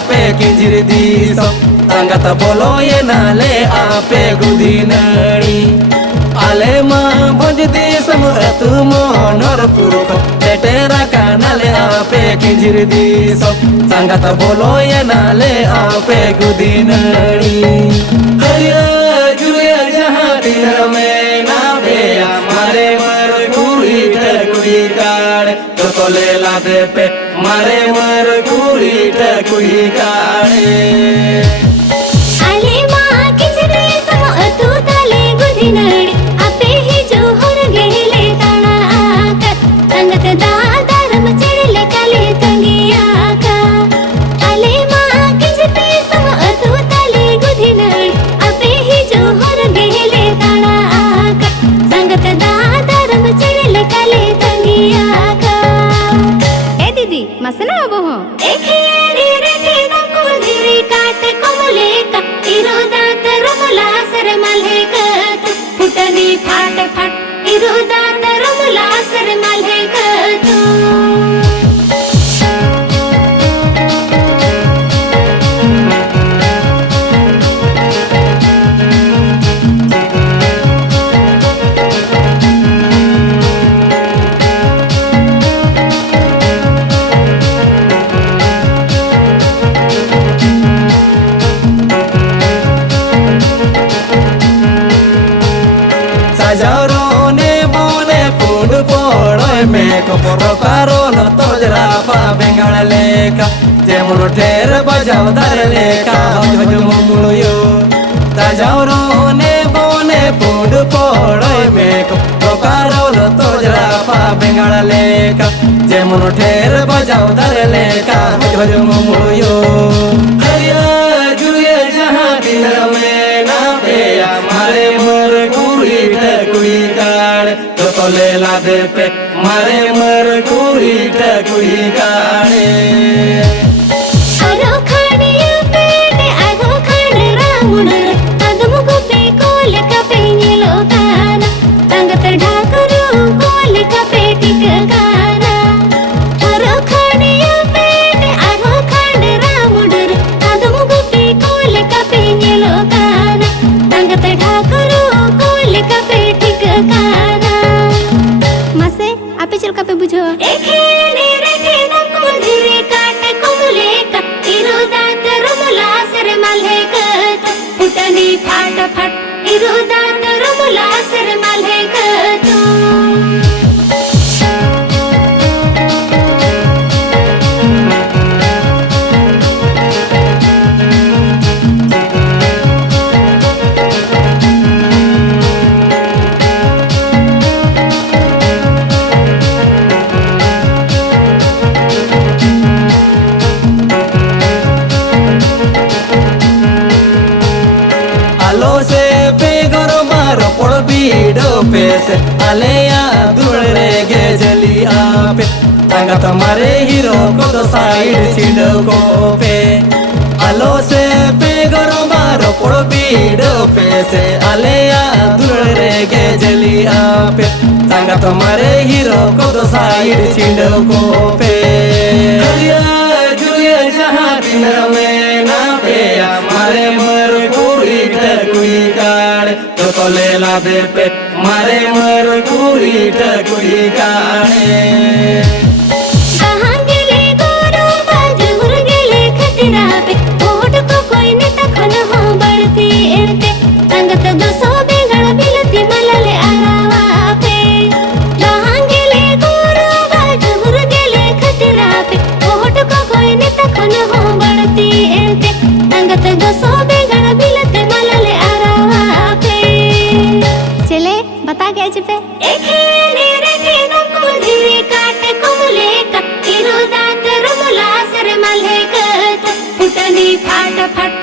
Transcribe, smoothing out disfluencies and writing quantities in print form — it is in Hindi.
आपे किंजिर दिसो तंगत बोलो ये नाले आपे गुदिनड़ी आले मा भोज दिसम तु मोनर पुरुख तेटेरा कानाले आपे किंजिर दिसो तंगत बोलो ये नाले आपे गुदिनड़ी हरिया जुरिया जहां दिन में ना बेया मारे मर कुड़ी टकुई काड़ तो ले ला दे पे मारे मर कुड़ी टकुई काड़े आले मां किंजरे सम तू तले गुदिनड़ी आपे ही जो हर गेले ताना आका तंगत दादरम चढ़ले कले तंगिया का आले मां किंजरे सम तू तले गुदिनड़ी आपे ही जो हर गेले ताना आका तंगत दादरम चढ़ले कले तंगिया का ए दीदी मसना अब हो एक हेरी रे नको धीरे काट कोमले का इरो दांत रमला सर मल्हे कत फुटनी फाट फाट इरो दांत रमला सर मल्हे कत मेको पोरो कारो न तोजरा पा बेंगल लेका जेमुनो ठेर बजाव दर लेका हजम मुळयो ताजावरो ने बोने पुंड पोड़ोय मेको पोरो कारो न तोजरा पा बेंगल लेका जेमुनो ठेर बजाव दर लेका हजम मुळयो हरिया जुरिया जहां दिन में ना बेया मारे मर कुड़ी टकुई काड़ तो ले ला दे पे मारे मर कुड़ी टकुई काड़े आरो खानिया पेटे आरो खान रामुन अदम गुपे कोल कपे नीलो काना तंगत ढाकरू कोल कपे टिक गाना आरो खानिया पेटे आरो खान रामुन अदम गुपे कोल कपे नीलो काना तंगत ढाकरू कोल कपे टिक गाना मसे आपे चल कपे बुझो एक हेरी रे नको धीरे काट कोमले का इरो दांत रमला सर मल्हे कत फुटनी फाट फाट इरो दांत रमला सर मल्हे कत पेसे आलेया दुड़े गे जली आपे तंगत मारे हीरो को तो साइड सीडो को पे आलो से बेगरो मारो पड़ो बीडो पेसे आलेया दुड़े गे जली आपे तंगत मारे हीरो को तो साइड सीडो को पे हरिया जुरिया जहां दिन में ना बेया मारे मर कुड़ी टकुई काड़ तो ले ला दे पे मारे मर कुड़ी टकुई काड़े कहां गेले गोरो बाजुर गेले खतरा पे ओट को कोई ने तखन हो बढ़ती एते तंगत दसो बेगड़ बिलती मलले आरावा पे कहां गेले गोरो बाजुर गेले खतरा पे ओट को कोई ने तखन हो बढ़ती एते तंगत दसो बेगड़ बिलती मलले आरावा पे चले बता गया जी पे एक हेरी रे नको धीरे काट कोमले का इरो दांत रमला सर मल्हे कत फुटनी फाट फाट